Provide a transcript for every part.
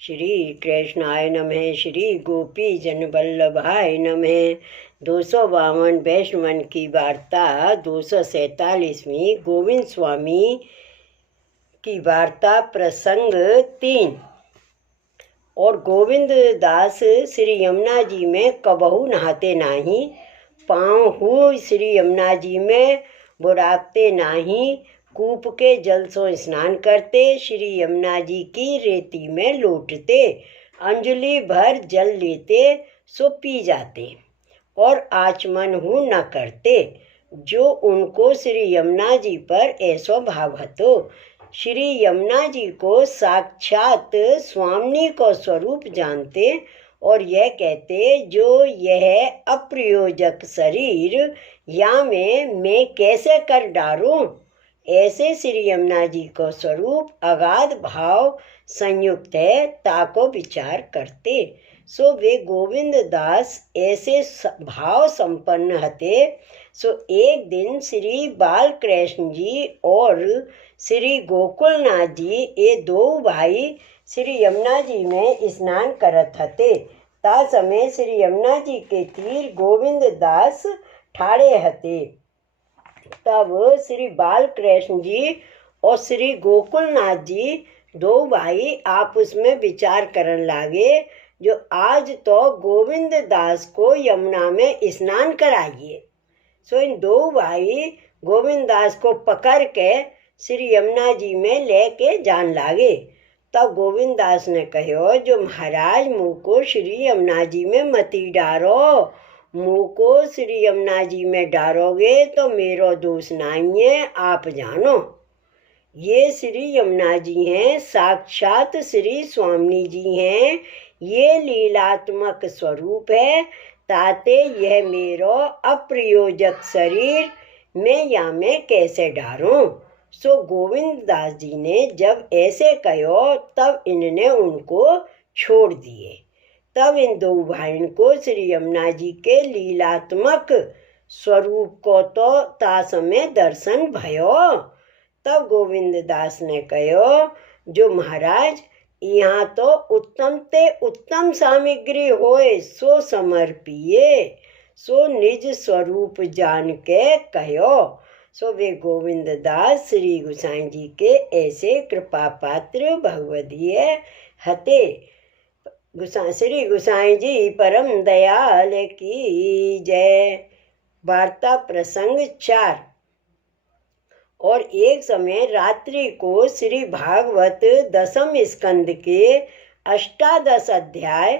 श्री कृष्णाय नमः। श्री गोपी जन वल्लभाय नमः। 252 वैष्णवन की वार्ता 247वीं गोविंद स्वामी की वार्ता प्रसंग 3। और गोविंद दास श्री यमुना जी में कबहू नहाते नाही, पाँव हुई श्री यमुना जी में बुड़ाते नाही, कूप के जल सो स्नान करते, श्री यमुना जी की रेती में लौटते, अंजलि भर जल लेते सो पी जाते, और आचमन हु न करते, जो उनको श्री यमुना जी पर ऐसो भावतो। श्री यमुना जी को साक्षात स्वामी को स्वरूप जानते और यह कहते, जो यह अप्रयोजक शरीर या मैं कैसे कर डारूं। ऐसे श्री यमुना जी को स्वरूप अगाध भाव संयुक्त है, ताको विचार करते। सो वे गोविंद दास ऐसे भाव संपन्न हते। सो एक दिन श्री बाल कृष्ण जी और श्री गोकुलनाथ जी ये दो भाई श्री यमुना जी में स्नान करत हते। ता समय श्री यमुना जी के तीर गोविंद दास ठाड़े हते। तब श्री बाल कृष्ण जी और श्री गोकुलनाथ जी दो भाई आपस में विचार करन लागे, जो आज तो गोविंद दास को यमुना में स्नान कराइए। सो इन दो भाई गोविंद दास को पकड़ के श्री यमुना जी में लेके जान लागे। तब गोविंद दास ने कहो, जो महाराज मुँह को श्री यमुना जी में मती डारो, मुँह को श्री यमुना जी में डारोगे तो मेरो दोष नहीं है, आप जानो। ये श्री यमुना जी हैं, साक्षात श्री स्वामी जी हैं, ये लीलात्मक स्वरूप है, ताते यह मेरो अप्रयोजक शरीर मैं कैसे डारूं। सो गोविंद दास जी ने जब ऐसे कहो, तब इनने उनको छोड़ दिए। तब इन दो भाइयों को श्री यमुना जी के लीलात्मक स्वरूप को तो ता समय दर्शन भयो। तब गोविंद दास ने कहो, जो महाराज यहाँ तो उत्तम ते उत्तम सामग्री होए, सो समर्पिए, सो निज स्वरूप जान के कहो। सो वे गोविंद दास श्री गोसाई जी के ऐसे कृपा पात्र भगवदीय हते। श्री गोसाई जी परम दयाल की जय। वार्ता प्रसंग 4। और एक समय रात्रि को श्री भागवत 10th स्कंद के 18 अध्याय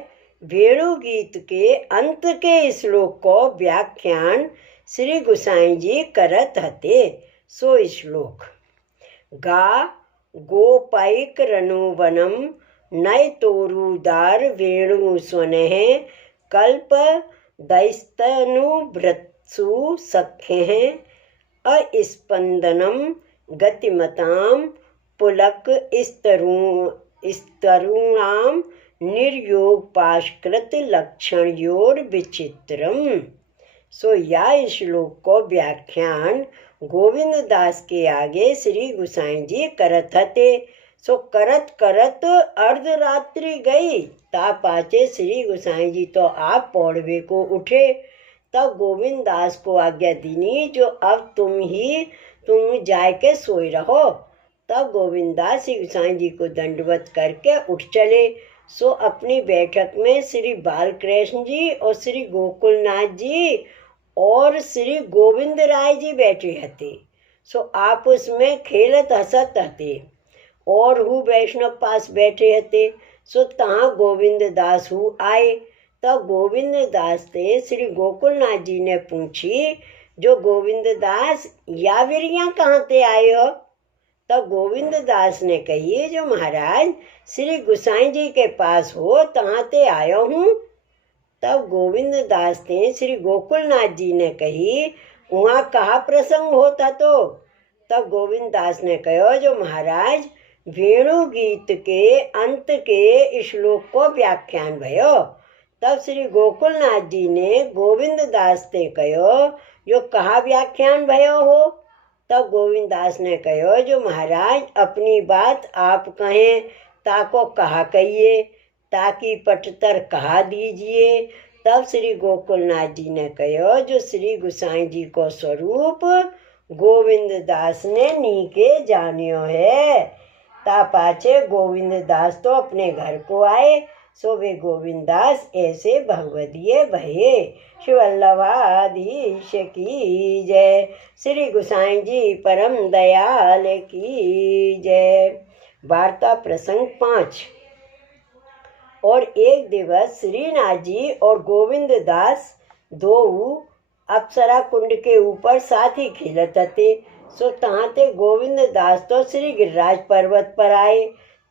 वेणु गीत के अंत के श्लोक को व्याख्यान श्री गोसाई जी करत हते। सो श्लोक गा गोपाइक रनुवनम नय तोरुदार वेणु स्वनः कल्प दैस्तनुभृत्सु सख्यः अस्पंदनम गतिमताम पुलक स्तरूणाम निर्योग पाशकृत लक्षणयोर विचित्रम। सो या श्लोक को व्याख्यान गोविंद दास के आगे श्री गोसाई जी करत हते। सो करत करत अर्धरात्रि गई, ता पाचे श्री गोसाई जी तो आप पौड़वे को उठे। तब गोविंद दास को आज्ञा दीनी, जो अब तुम जाए के सोए रहो। तब गोविंद दास श्री गोसाई जी को दंडवत करके उठ चले। सो अपनी बैठक में श्री बालकृष्ण जी और श्री गोकुलनाथ जी और श्री गोविंद राय जी बैठे हते। सो आप उसमें खेलत हंसत हते, और हु वैष्णव पास बैठे हते। सो तहाँ गोविंद दास हु आए। तब गोविंद दास से श्री गोकुलनाथ जी ने पूछी, जो गोविंद दास या वीरिया कहाँ ते आए हो। तब गोविंद दास ने कही, जो महाराज श्री गोसाई जी के पास हो, तहाँ ते आयो हूँ। तब गोविंद दास ने श्री गोकुलनाथ जी ने कही, वहाँ कहा प्रसंग होता तो। तब गोविंद दास ने कहो, जो महाराज वेणु गीत के अंत के श्लोक को व्याख्यान भयो। तब श्री गोकुलनाथ जी ने गोविंद दास से कहो, जो कहा व्याख्यान भयो हो। तब गोविंद दास ने कहो, जो महाराज अपनी बात आप कहें, ताको कहा कहिए, ताकि पटतर कहा दीजिए। तब श्री गोकुलनाथ जी ने कहो, जो श्री गुसाई जी को स्वरूप गोविंद दास ने नीके जानियो है। ता पाछे गोविंद दास तो अपने घर को आए, सो वे गोविंद दास ऐसे भगवदीय भये। श्री वल्लभाधीश की जय। श्री गुसाई जी परम दयाल की जय। वार्ता प्रसंग 5। और एक दिवस श्रीनाथ जी और गोविंद दास दो अप्सरा कुंड के ऊपर साथ ही खेलत थे। सो तहाँ ते गोविंद दास तो श्री गिरिराज पर्वत पर आए।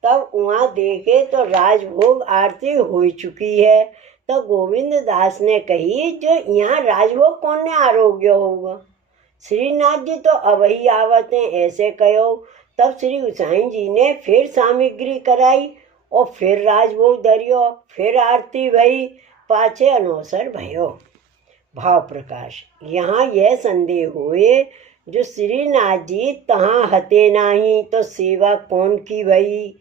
तब वहाँ देखे तो राजभोग आरती हो चुकी है। तो गोविंद दास ने कही, जो यहाँ राजभोग कौन ने आरोग्य होगा? श्रीनाथ जी तो अब ही आवत हैं, ऐसे कहो। तब श्री गुसाई जी ने फिर सामग्री कराई और फिर राजभोग धरियो, फिर आरती भई, पाछे अनवसर भयो। भाव प्रकाश। यहाँ यह संदेह होए, जो श्रीनाथ जी तहाँ हते नाही तो सेवा कौन की भई?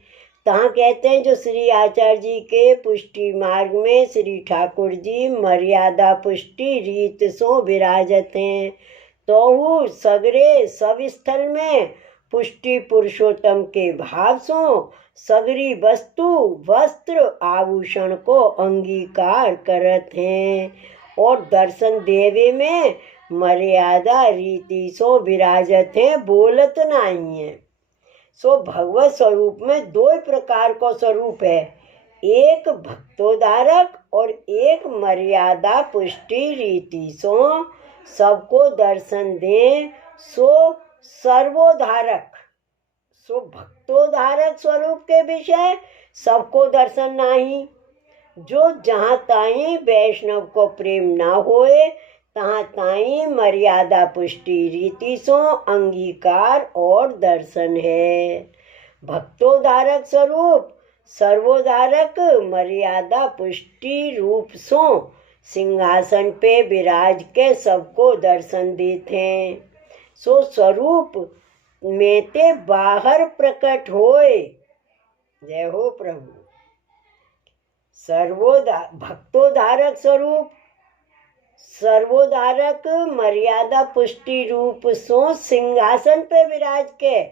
तहाँ कहते हैं, जो श्री आचार्य जी के पुष्टि मार्ग में श्री ठाकुर जी मर्यादा पुष्टि रीत सो विराजत हैं। तो सगरे सब स्थल में पुष्टि पुरुषोत्तम के भाव सो सगरी वस्तु वस्त्र आभूषण को अंगीकार करत हैं और दर्शन देवे में मर्यादा रीति सो विराजत हैं, बोलत नहीं है। सो भगवत स्वरूप में दो प्रकार का स्वरूप है, एक भक्तोद्धारक और एक मर्यादा पुष्टि रीति सो सबको दर्शन दे, सो सर्वोद्धारक। सो भक्तोद्धारक स्वरूप के विषय सबको दर्शन नहीं। जो जहाँ ताई वैष्णव को प्रेम ना होए, तहाँ ताई मर्यादा पुष्टि रीति सो अंगीकार और दर्शन है। भक्तोद्धारक स्वरूप सर्वोद्धारक मर्यादा पुष्टि रूप सो सिंहासन पे विराज के सबको दर्शन देते हैं। सो स्वरूप में ते बाहर प्रकट होए। जय हो प्रभु। भक्तोद्धारक स्वरूप सर्वोद्धारक मर्यादा पुष्टि रूप सो सिंहासन पे विराज के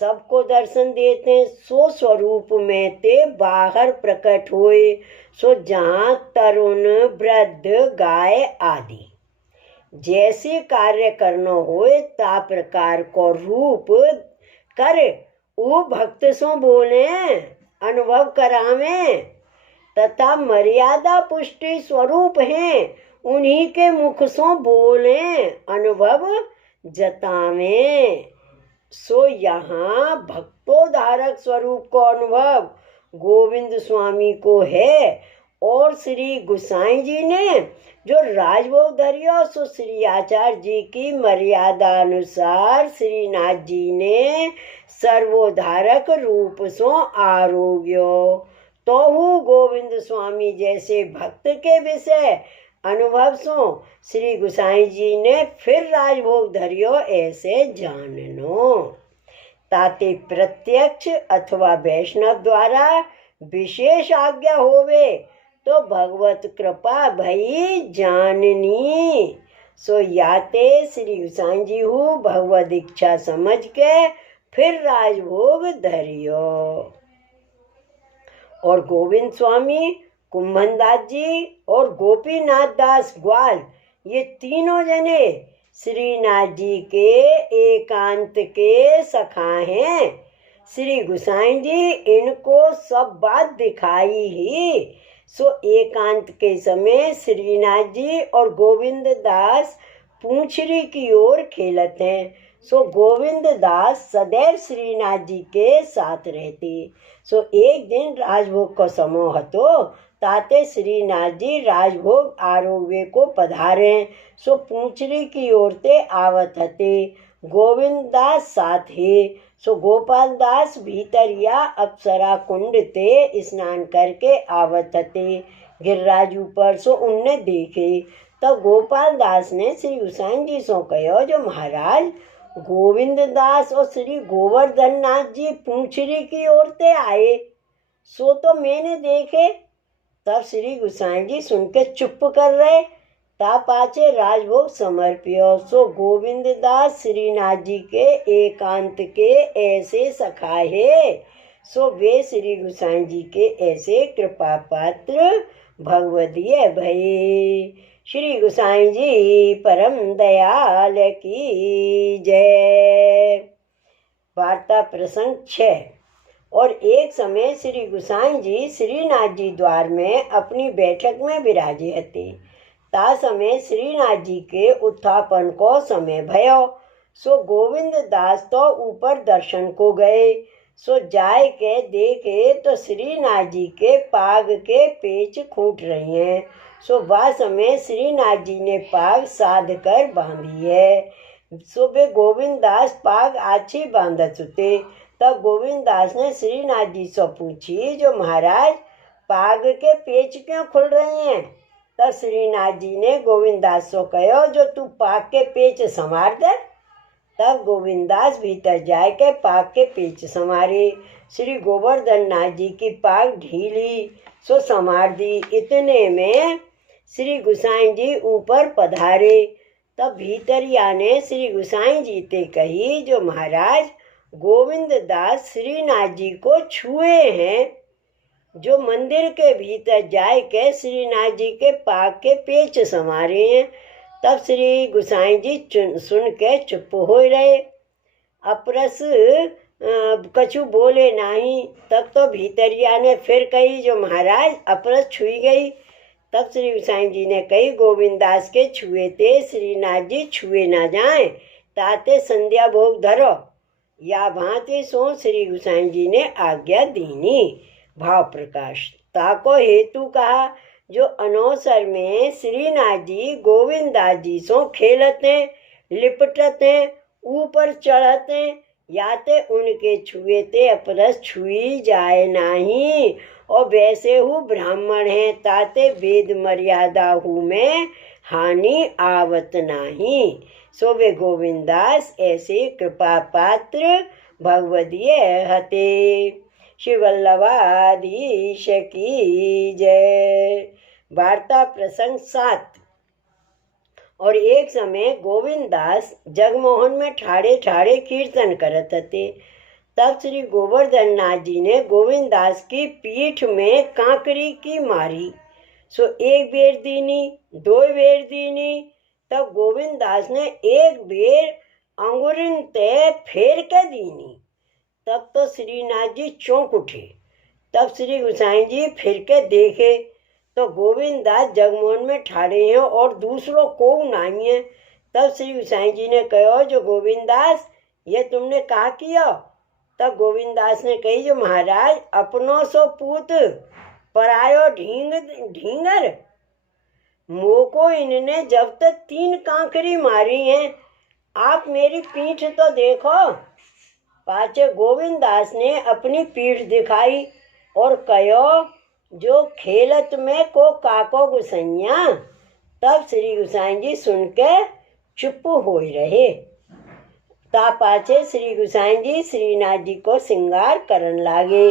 सबको दर्शन देते हैं। सो स्वरूप में ते बाहर प्रकट हुए। सो जहाँ तरुण वृद्ध गाय आदि जैसी कार्य करना होए, ता प्रकार को रूप कर वो भक्त सो बोले अनुभव करावे, तथा मर्यादा पुष्टि स्वरूप हैं, उन्हीं के मुख सो बोले अनुभव जतावे। सो यहाँ भक्तोद्धारक स्वरूप को अनुभव गोविंद स्वामी को है और श्री गुसाई जी ने जो राजभोग धरियो, सो श्री आचार्य जी की मर्यादा अनुसार श्रीनाथ जी ने सर्वोद्धारक रूप सो आरोग्यो। तो गोविंद स्वामी जैसे भक्त के विषय अनुभव सो श्री गुसाई जी ने फिर राजभोग धरियो, ऐसे जाननो। ताते प्रत्यक्ष अथवा वैष्णव द्वारा विशेष आज्ञा होवे तो भगवत कृपा भई जाननी। सो याते श्री गुसाई जी हूँ भगवत इच्छा समझ के फिर राजभोग धरियो। और गोविंद स्वामी, कुंभनदास जी और गोपीनाथ दास ग्वाल, ये तीनों जने श्रीनाथ जी के एकांत के सखा हैं। श्री गुसाई जी इनको सब बात दिखाई ही। सो एकांत के समय श्रीनाथ जी और गोविंद दास पूंछरी की ओर खेलते हैं। सो गोविंद दास सदैव श्रीनाथ जी के साथ रहते। सो एक दिन राजभोग को समूह तो ताते श्रीनाथ जी राजभोग आरोग्य को पधारे। सो पूंछरी की ओर ते आवत हते, गोविंद दास साथ ही। सो गोपाल दास भीतर या अप्सरा कुंड ते स्नान करके आवत हते गिरिराज ऊपर। सो उनने देखे तो गोपाल दास ने श्री गुसाई जी सो कहो, जो महाराज गोविंद दास और श्री गोवर्धन नाथ जी पूंछरी की ओर ते आए, सो तो मैंने देखे। तब श्री गोसाई जी सुन के चुप कर रहे। ता पाचे राजभोग समर्पियो। सो गोविंद दास श्रीनाथ जी के एकांत के ऐसे सखाहे। सो वे श्री गोसाई जी के ऐसे कृपा पात्र भगवदीय भये। श्री गोसाई जी परम दयाल की जय। वार्ता प्रसंग 6। और एक समय श्री गोसाई जी श्रीनाथ जी द्वार में अपनी बैठक में विराजे हते। ता समय श्रीनाथ जी के उत्थापन को समय भयो। सो गोविंद दास तो ऊपर दर्शन को गए। सो जाय के देखे तो श्रीनाथ जी के पाग के पेच खूट रही हैं। सो वह समय श्रीनाथ जी ने पाग साध कर बांधी है। सो वे गोविंद दास पाग आछी बांधत होते। तब गोविंद दास ने श्रीनाथ जी से पूछी, जो महाराज पाग के पेच क्यों खुल रहे हैं? तब श्रीनाथ जी ने गोविंद दास से कहो, जो तू पाग के पेच संवार दे। तब गोविंद दास भीतर जाए के पाग के पेच संवारे। श्री गोवर्धन नाथ जी की पाग ढीली सो संवार दी। इतने में श्री गोसाई जी ऊपर पधारे। तब भीतरिया ने श्री गोसाई जी ते कही, जो महाराज गोविंद दास श्रीनाथ जी को छुए हैं, जो मंदिर के भीतर जाए के श्रीनाथ जी के पाग के पेच संवारे हैं। तब श्री गोसाई जी सुन के चुप हो रहे। अपरस कछु बोले नहीं। तब तो भीतरिया ने फिर कही, जो महाराज अपरस छुई गई। तब श्री गोसाई जी ने कही, गोविंद दास के छुए ते श्रीनाथ जी छुए ना जाए, ताते संध्या भोग धरो। या भांति सो श्री गोसाई जी ने आज्ञा दीनी। भाव प्रकाश ताको हेतु कहा, जो अनवसर में श्रीनाथ जी गोविंद दास जी सो खेलते लिपटते ऊपर चढ़ते, याते उनके छुए ते अपरस छुई जाए नहीं। और वैसे हु ब्राह्मण है, ताते वेद मर्यादा हु में हानि आवत नहीं। सो वे गोविंद दास ऐसे कृपा पात्र भगवदीय हते। श्री वल्लभाधीश की जय। वार्ता प्रसंग 7। और एक समय गोविंद दास जगमोहन में ठाड़े ठाड़े कीर्तन करत हते। तब श्री गोवर्धन नाथ जी ने गोविंद दास की पीठ में कांकरी की मारी। सो एक बेर दीनी, 2 बेर दीनी। तब गोविंद दास ने एक बेर अंगुरिन ते फेर के दीनी। तब तो श्रीनाथ जी चौंक उठे। तब श्री गोसाई जी फिर के देखे तो गोविंद दास जगमोहन में ठाड़े हैं और दूसरों को नहीं है। तब श्री गोसाई जी ने कहो, जो गोविंद दास ये तुमने कहा किया? तब गोविंद दास ने कही, जो महाराज अपनों सो पूत परायो ढींगर मोको इनने जब तक 3 कांकरी मारी हैं, आप मेरी पीठ तो देखो। पाचे गोविंद दास ने अपनी पीठ दिखाई और कहो, जो खेलत में को काको गुसैया। तब श्री गोसाई जी सुन के चुप हो रहे। ता पाचे श्री गोसाई जी श्रीनाथ जी को श्रृंगार करन लागे।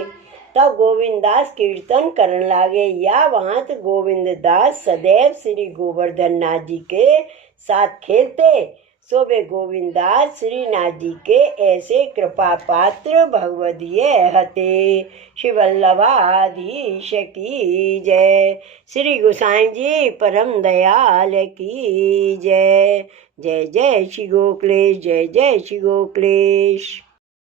तब गोविंद दास कीर्तन करन लागे। या वहाँ गोविंद दास सदैव श्री गोवर्धन नाथ जी के साथ खेलते। सो वे गोविंद दास श्रीनाथ जी के ऐसे कृपा पात्र भगवदीय हते। श्री वल्लभाधीश की जय। श्री गोसाई जी परम दयाल की जय। जय जय श्री गोकुलेश, जय जय श्री गोकुलेश।